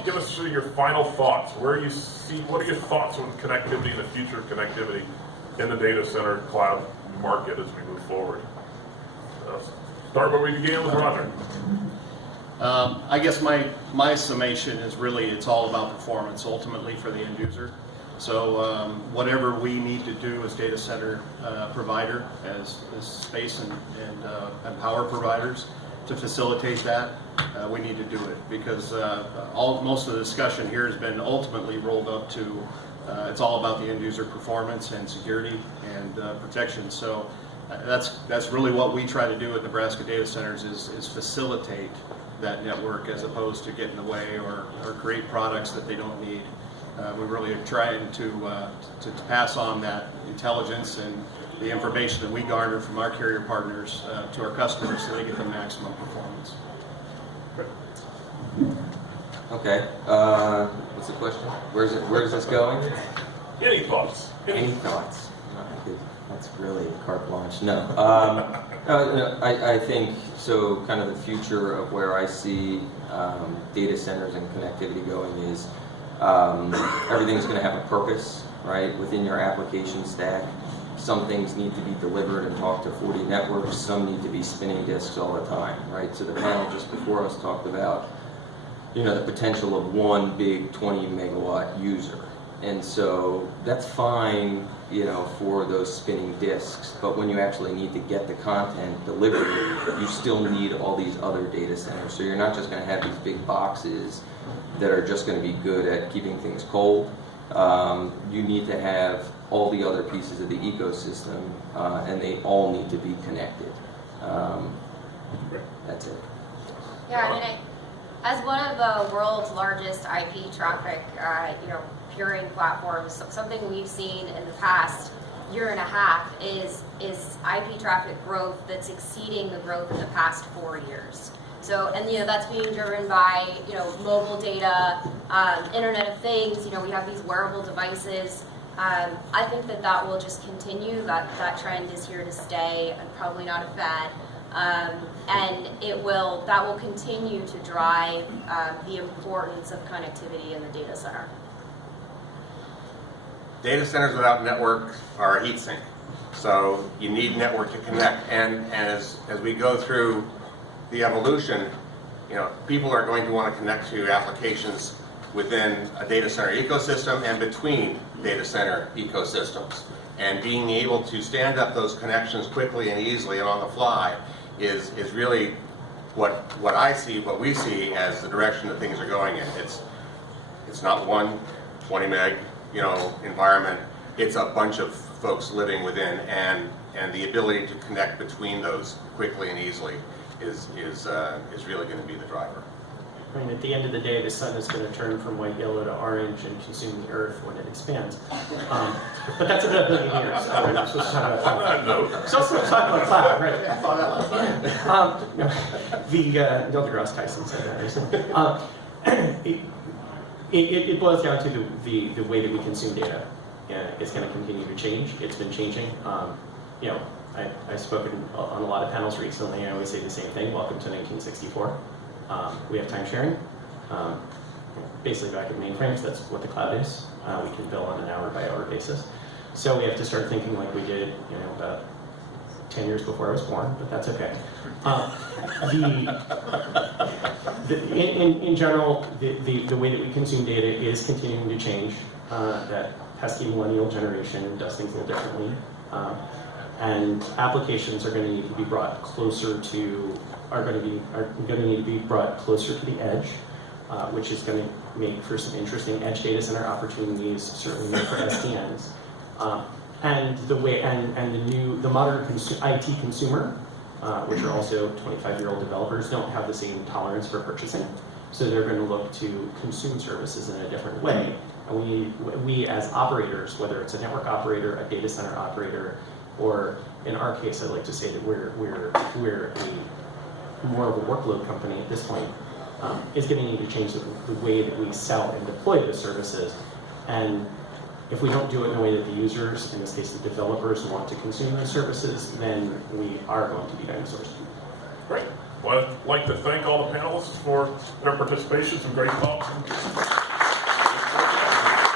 you give us your final thoughts? What are your thoughts on connectivity and the future of connectivity in the data center cloud market as we move forward? Start where we began with Roger. I guess my summation is really it's all about performance ultimately for the end user. So whatever we need to do as data center provider, as space and power providers to facilitate that, we need to do it, because most of the discussion here has been ultimately rolled up to it's all about the end user performance and security and protection. So that's really what we try to do at Nebraska Data Centers is facilitate that network as opposed to get in the way or create products that they don't need. We really are trying to pass on that intelligence and the information that we garner from our carrier partners to our customers so they get the maximum performance. Okay. What's the question? Where's this going? Any thoughts? Any thoughts? That's really carte blanche. No. I think so. Kind of the future of where I see data centers and connectivity going is everything's going to have a purpose, right? Within your application stack, some things need to be delivered and talk to 40 networks. Some need to be spinning disks all the time, right? So the panel just before us talked about, the potential of one big 20 megawatt user. And so that's fine, for those spinning disks, but when you actually need to get the content delivered, you still need all these other data centers. So you're not just going to have these big boxes that are just going to be good at keeping things cold. You need to have all the other pieces of the ecosystem, and they all need to be connected. That's it. Yeah, I mean, as one of the world's largest IP traffic, peering platforms, something we've seen in the past year and a half is IP traffic growth that's exceeding the growth in the past 4 years. So, and that's being driven by mobile data, Internet of Things. We have these wearable devices. I think that will just continue. That trend is here to stay, and probably not a fad. And that will continue to drive the importance of connectivity in the data center. Data centers without network are a heat sink. So you need network to connect. And as we go through the evolution, people are going to want to connect to applications within a data center ecosystem and between data center ecosystems. And being able to stand up those connections quickly and easily and on the fly is really what we see as the direction that things are going in. It's not one 20 meg environment. It's a bunch of folks living within, and the ability to connect between those quickly and easily is really going to be the driver. I mean, at the end of the day, the sun is going to turn from white, yellow to orange and consume the earth when it expands. But that's about a billion years. We're not supposed to talk about cloud. No. So let's talk about cloud, right? I thought that last night. Neil deGrasse Tyson said that recently. It boils down to the way that we consume data. It's going to continue to change. It's been changing. I've spoken on a lot of panels recently. I always say the same thing. Welcome to 1964. We have time sharing. Basically back in mainframes, that's what the cloud is. We can bill on an hour-by-hour basis. So we have to start thinking like we did, about 10 years before I was born, but that's okay. In general, the way that we consume data is continuing to change. That pesky millennial generation does things a little differently. And applications are going to need to be brought closer to, are going to need to be brought closer to the edge, which is going to make for some interesting edge data center opportunities, certainly for SDNs. And the modern IT consumer, which are also 25-year-old developers, don't have the same tolerance for purchasing. So they're going to look to consume services in a different way. And we as operators, whether it's a network operator, a data center operator, or in our case, I'd like to say that we're more of a workload company at this point, is going to need to change the way that we sell and deploy those services. And if we don't do it in a way that the users, in this case the developers, want to consume those services, then we are going to be dinosaurs. Great. Well, I'd like to thank all the panelists for their participation. Some great talks.